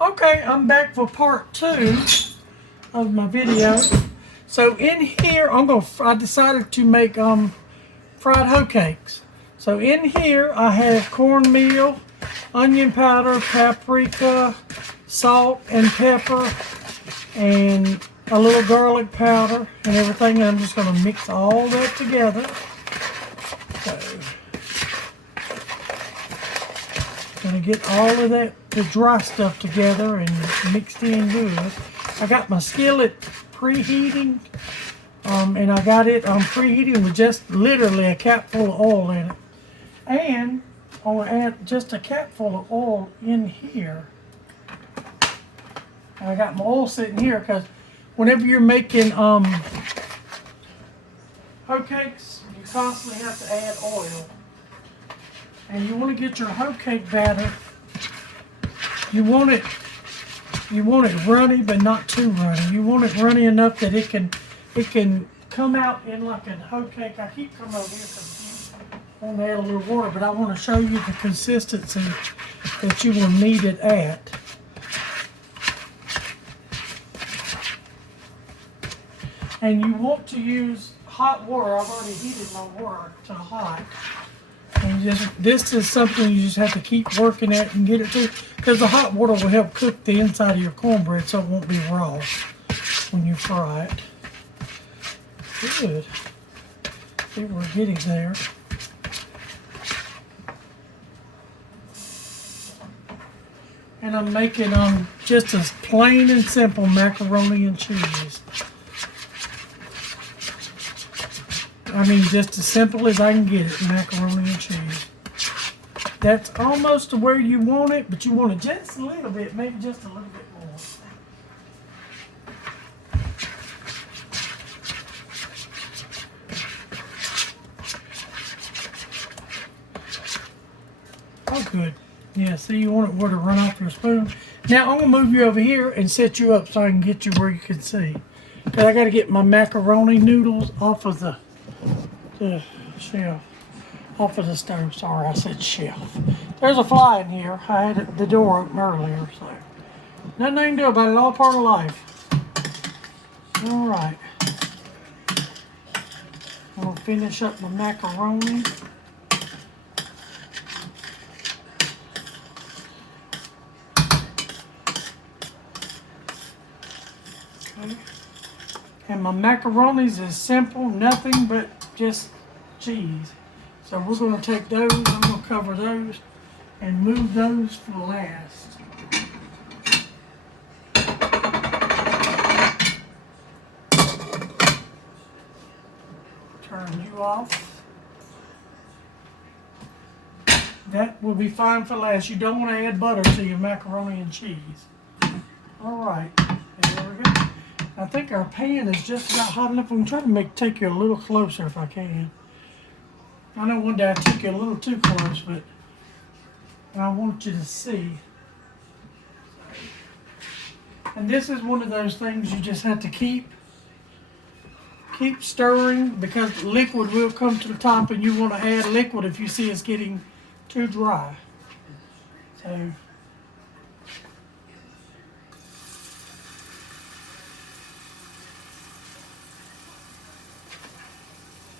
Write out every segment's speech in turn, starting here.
Okay, I'm back for part 2 of my video. So in here, I decided to make fried hoe cakes. So in here, I have cornmeal, onion powder, paprika, salt and pepper, and a little garlic powder and everything. And I'm just going to mix all that together. So, going to get all of that, the dry stuff together and mixed in good. I got my skillet preheating, and I got it preheating with just literally a cap full of oil in it. And I'm going to add just a cap full of oil in here. And I got my oil sitting here because whenever you're making hoe cakes, you constantly have to add oil. And you want to get your hoe cake batter. You want it runny, but not too runny. You want it runny enough that it can come out in like a hoe cake. I keep coming over here because I want to add a little water, but I want to show you the consistency that you will need it at. And you want to use hot water. I've already heated my water to hot. And this is something you just have to keep working at and get it to, because the hot water will help cook the inside of your cornbread so it won't be raw when you fry it. Good. See, we're getting there. And I'm making just as plain and simple macaroni and cheese. I mean, just as simple as I can get it, macaroni and cheese. That's almost to where you want it, but you want it just a little bit, maybe just a little bit more. Oh, good. Yeah, see, you want it where to run off your spoon. Now, I'm going to move you over here and set you up so I can get you where you can see. Because I got to get my macaroni noodles off of the shelf, off of the stove. Sorry, I said shelf. There's a fly in here. I had the door open earlier, so nothing I can do about it. All part of life. All right. I'm gonna finish up my macaroni. Okay. And my macaronis is simple, nothing but just cheese. So we're going to take those, I'm going to cover those and move those for last. Turn you off. That will be fine for last. You don't want to add butter to your macaroni and cheese. All right, there we go. I think our pan is just about hot enough. I'm trying to take you a little closer if I can. I know one day I took you a little too close, but I want you to see. And this is one of those things you just have to keep stirring, because liquid will come to the top, and you want to add liquid if you see it's getting too dry. So.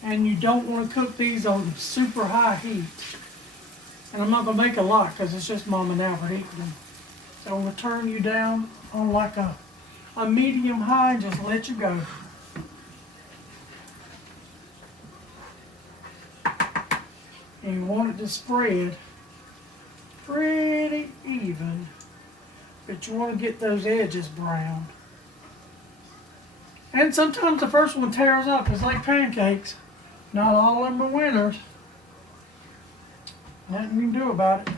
And you don't want to cook these on super high heat. And I'm not going to make a lot because it's just Mom and Albert eating them. So I'm going to turn you down on like a medium high and just let you go. And you want it to spread pretty even, but you want to get those edges brown. And sometimes the first one tears up. It's like pancakes. Not all of them are winners. Nothing you can do about it.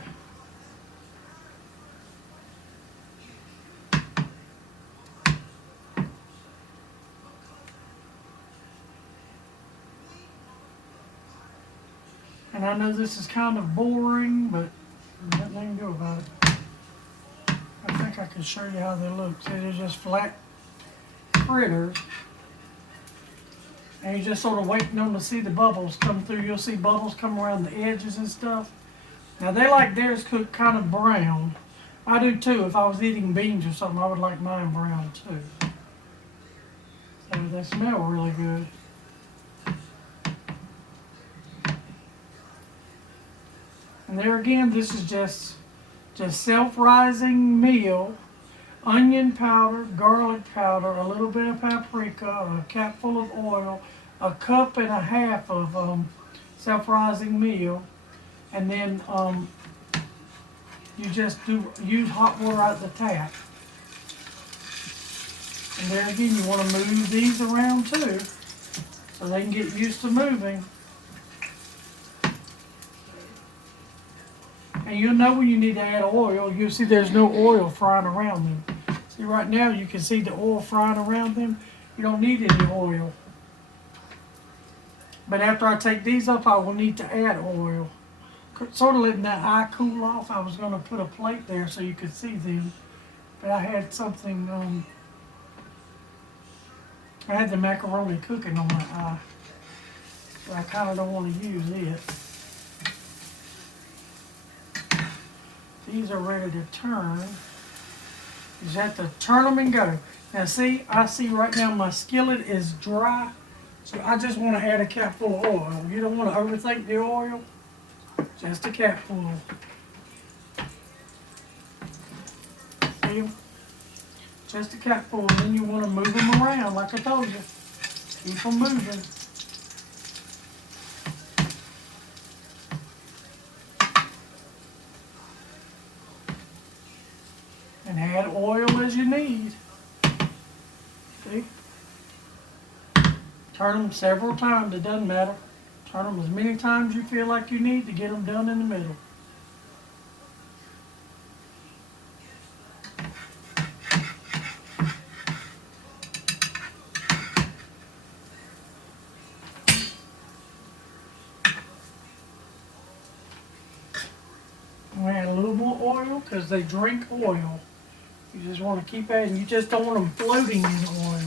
And I know this is kind of boring, but nothing you can do about it. I think I can show you how they look. See, they're just flat fritters. And you're just sort of waiting on to see the bubbles come through. You'll see bubbles come around the edges and stuff. Now they like theirs cooked kind of brown. I do too. If I was eating beans or something, I would like mine brown too. So they smell really good. And there again, this is just self-rising meal, onion powder, garlic powder, a little bit of paprika, a capful of oil, a cup and a half of self-rising meal, and then you just use hot water out of the tap. And there again, you want to move these around too, so they can get used to moving. And you'll know when you need to add oil. You'll see there's no oil frying around them. See right now you can see the oil frying around them. You don't need any oil. But after I take these up, I will need to add oil. Sort of letting that eye cool off. I was going to put a plate there so you could see them. But I had something, I had the macaroni cooking on my eye. So I kind of don't want to use it. These are ready to turn. You just have to turn them and go. Now see, I see right now my skillet is dry. So I just want to add a capful of oil. You don't want to overthink the oil. Just a capful. See? Just a capful. And then you want to move them around like I told you. Keep them moving. And add oil as you need. See? Turn them several times, it doesn't matter. Turn them as many times you feel like you need to get them done in the middle. I'm going to add a little more oil because they drink oil. You just want to keep adding. You just don't want them floating in oil.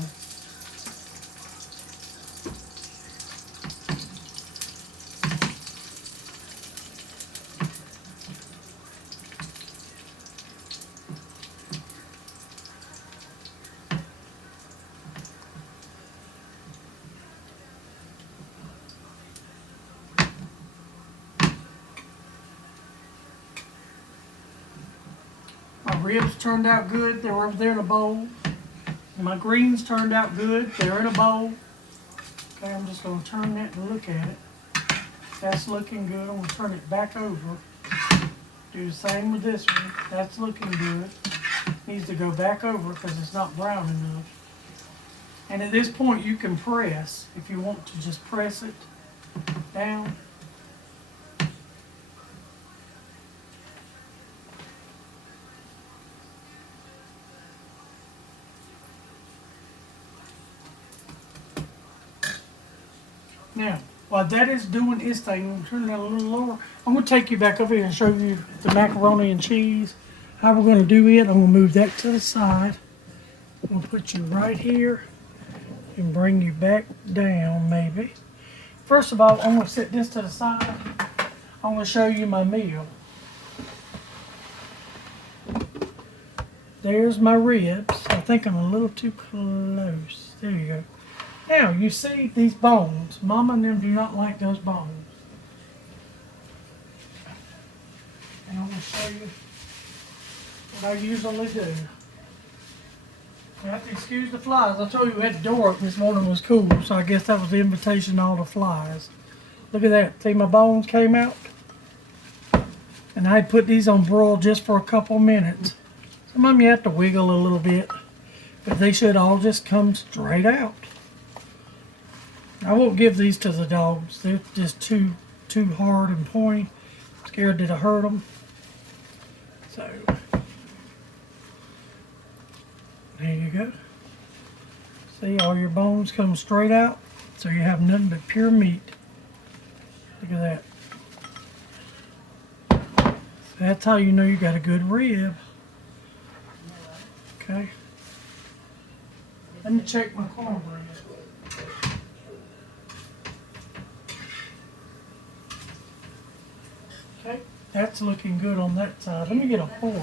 My ribs turned out good. They were over there in a bowl. My greens turned out good. They're in a bowl. Okay, I'm just going to turn that and look at it. That's looking good. I'm going to turn it back over. Do the same with this one. That's looking good. Needs to go back over because it's not brown enough. And at this point you can press. If you want to just press it down. Now, while that is doing its thing, I'm turning that a little lower. I'm going to take you back over here and show you the macaroni and cheese. How we're going to do it, I'm going to move that to the side. I'm going to put you right here and bring you back down maybe. First of all, I'm going to set this to the side. I'm going to show you my meal. There's my ribs. I think I'm a little too close. There you go. Now, you see these bones. Mama and them do not like those bones. And I'm going to show you what I usually do. You have to excuse the flies. I told you we had the door open this morning was cool, so I guess that was the invitation to all the flies. Look at that. See my bones came out? And I put these on broil just for a couple minutes. Some of them you have to wiggle a little bit, but they should all just come straight out. I won't give these to the dogs. They're just too hard and pointy. I'm scared that I hurt them. So, there you go. See, all your bones come straight out, so you have nothing but pure meat. Look at that. So that's how you know you got a good rib. Okay. Let me check my cornbread. Okay, that's looking good on that side. Let me get a fork.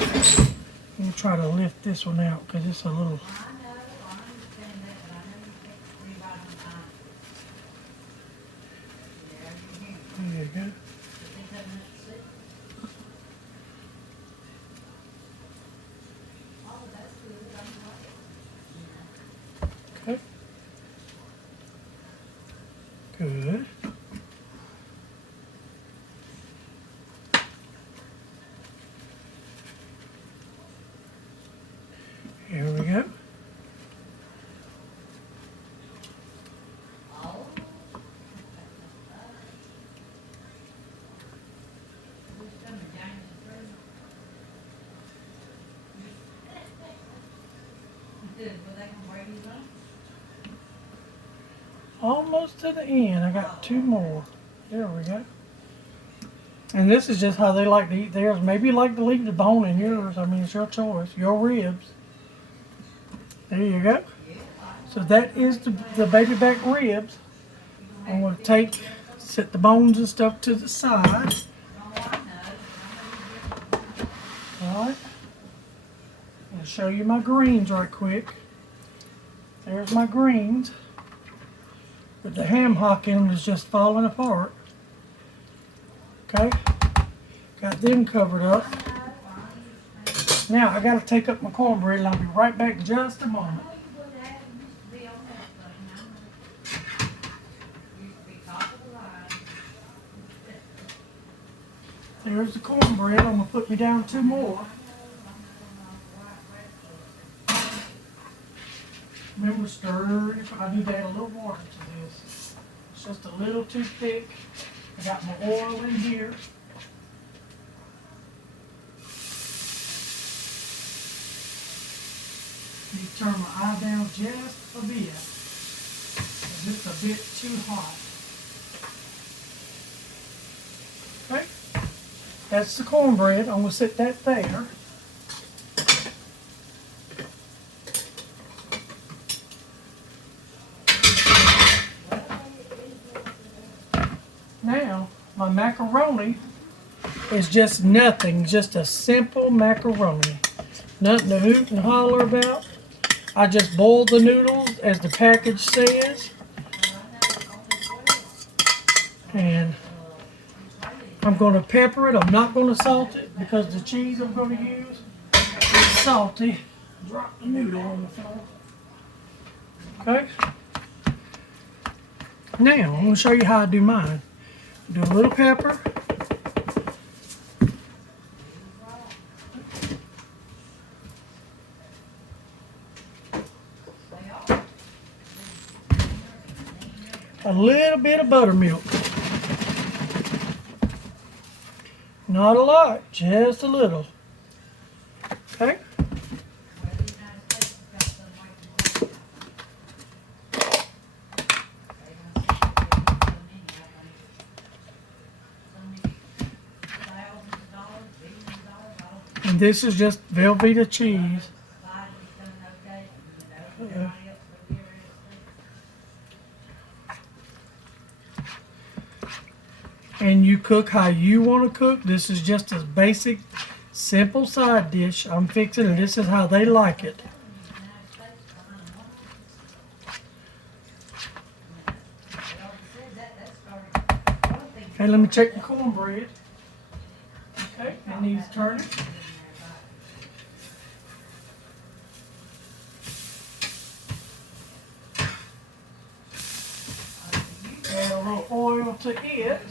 Let me try to lift this one out because it's a little. There you go. Okay. Good. Here we go. Almost to the end. I got two more. There we go. And this is just how they like to eat theirs. Maybe you like to leave the bone in yours. I mean, it's your choice. Your ribs. There you go. So that is the baby back ribs. I'm going to set the bones and stuff to the side. Alright. I'll show you my greens right quick. There's my greens. But the ham hock in them is just falling apart. Okay. Got them covered up. Now I got to take up my cornbread and I'll be right back in just a moment. There's the cornbread. I'm going to put me down two more. Remember, stir it. I need to add a little water to this. It's just a little too thick. I got my oil in here. Need to turn my eye down just a bit. It's a bit too hot. Okay. That's the cornbread. I'm going to set that there. Now, my macaroni is just nothing, just a simple macaroni. Nothing to hoot and holler about. I just boiled the noodles as the package says. And I'm going to pepper it. I'm not going to salt it because the cheese I'm going to use is salty. Drop the noodle on the floor. Okay. Now, I'm going to show you how I do mine. Do a little pepper. A little bit of buttermilk. Not a lot, just a little. Okay? And this is just Velveeta cheese. And you cook how you want to cook. This is just a basic, simple side dish I'm fixing, and this is how they like it. Okay, let me check the cornbread. Okay, it needs turning. Add a little oil to it.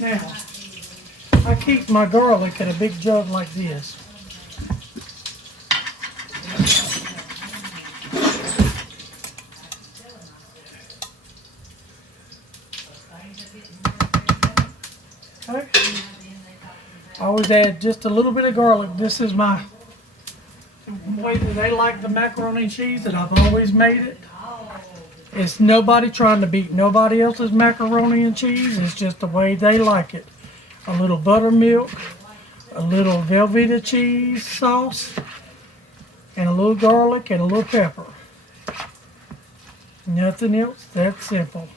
Now, I keep my garlic in a big jug like this. Okay. I always add just a little bit of garlic. This is my way that they like the macaroni and cheese that I've always made it. It's nobody trying to beat nobody else's macaroni and cheese. It's just the way they like it. A little buttermilk, a little Velveeta cheese sauce, and a little garlic and a little pepper. Nothing else that simple.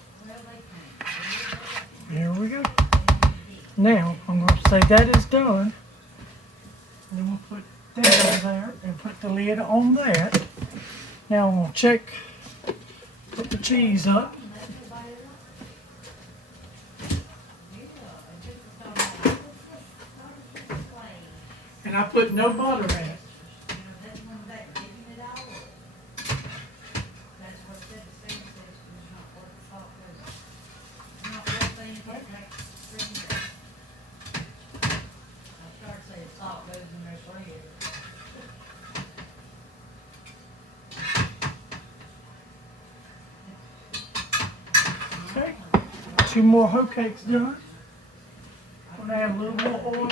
Here we go. Now, I'm going to say that is done. And then we'll put that over there and put the lid on that. Now I'm going to check, put the cheese up. And I put no butter in it. Okay, 2 more hoe cakes done. I'm gonna add a little more oil.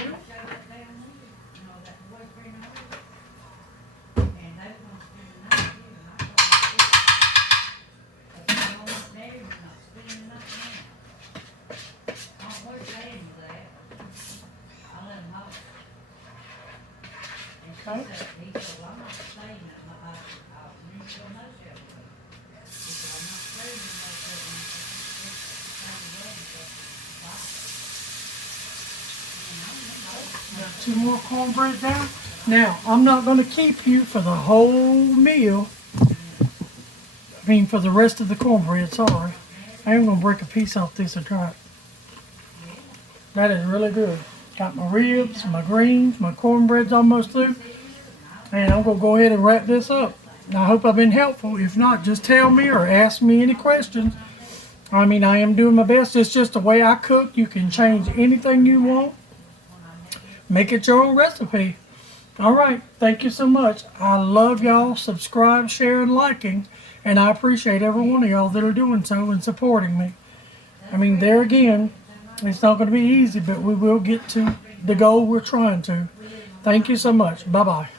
Okay. Got 2 more cornbread down. Now, I'm not going to keep you for the whole meal. I mean, for the rest of the cornbread, sorry. I am going to break a piece off this and try it. That is really good. Got my ribs, my greens, my cornbread's almost through. And I'm going to go ahead and wrap this up. I hope I've been helpful. If not, just tell me or ask me any questions. I mean, I am doing my best. It's just the way I cook. You can change anything you want. Make it your own recipe. All right. Thank you so much. I love y'all. Subscribe, share, and liking. And I appreciate every one of y'all that are doing so and supporting me. I mean, there again, it's not going to be easy, but we will get to the goal we're trying to. Thank you so much. Bye-bye.